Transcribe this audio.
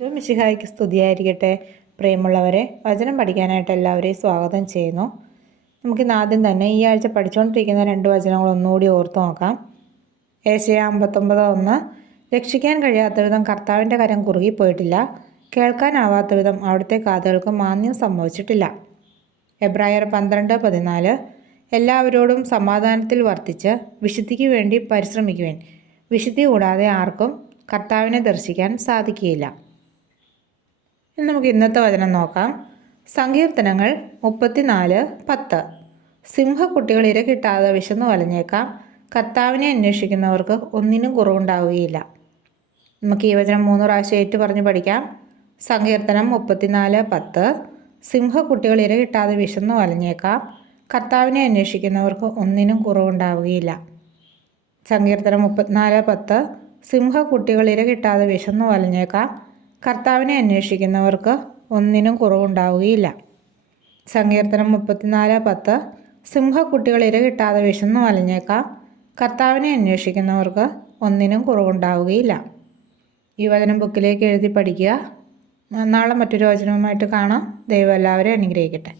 മിശിഹായ്ക്ക് സ്തുതിയായിരിക്കട്ടെ. പ്രിയമുള്ളവരെ, വചനം പഠിക്കാനായിട്ട് എല്ലാവരെയും സ്വാഗതം ചെയ്യുന്നു. നമുക്കിന്ന് ആദ്യം തന്നെ ഈ ആഴ്ച പഠിച്ചുകൊണ്ടിരിക്കുന്ന 2 വചനങ്ങൾ ഒന്നുകൂടി ഓർത്തു നോക്കാം. ഏശയ്യാ 59:1 രക്ഷിക്കാൻ കഴിയാത്ത വിധം കർത്താവിൻ്റെ കരം കുറുകിപ്പോയിട്ടില്ല, കേൾക്കാനാവാത്ത വിധം അവിടുത്തെ കാതുകൾക്ക് മാന്യം സംഭവിച്ചിട്ടില്ല. എബ്രായർ 12:14 എല്ലാവരോടും സമാധാനത്തിൽ വർത്തിച്ച് വിശുദ്ധിക്ക് വേണ്ടി പരിശ്രമിക്കുവാൻ, വിശുദ്ധി കൂടാതെ ആർക്കും കർത്താവിനെ ദർശിക്കാൻ സാധിക്കുകയില്ല. ഇനി നമുക്ക് ഇന്നത്തെ വചനം നോക്കാം. സങ്കീർത്തനങ്ങൾ 34:10 സിംഹക്കുട്ടികൾ ഇര കിട്ടാതെ വിശന്നു വലഞ്ഞേക്കാം, കർത്താവിനെ അന്വേഷിക്കുന്നവർക്ക് ഒന്നിനും കുറവുണ്ടാവുകയില്ല. നമുക്ക് ഈ വചനം 3 പ്രാവശ്യം ഏറ്റു പറഞ്ഞ് പഠിക്കാം. സങ്കീർത്തനം 34:10 സിംഹക്കുട്ടികൾ ഇര കിട്ടാതെ വിശന്നു വലഞ്ഞേക്കാം, കർത്താവിനെ അന്വേഷിക്കുന്നവർക്ക് ഒന്നിനും കുറവുണ്ടാവുകയില്ല. സങ്കീർത്തനം 34:10 സിംഹക്കുട്ടികൾ ഇര കിട്ടാതെ വിശന്നു വലഞ്ഞേക്കാം, കർത്താവിനെ അന്വേഷിക്കുന്നവർക്ക് ഒന്നിനും കുറവുണ്ടാവുകയില്ല. സങ്കീർത്തനം 34:10 സിംഹക്കുട്ടികൾ ഇര കിട്ടാതെ വിശന്നു വലഞ്ഞേക്കാം, കർത്താവിനെ അന്വേഷിക്കുന്നവർക്ക് ഒന്നിനും കുറവുണ്ടാവുകയില്ല. ഈ വചനം ബുക്കിലേക്ക് എഴുതി പഠിക്കുക. നാളെ മറ്റൊരു വചനവുമായിട്ട് കാണാം. ദൈവം എല്ലാവരെയും അനുഗ്രഹിക്കട്ടെ.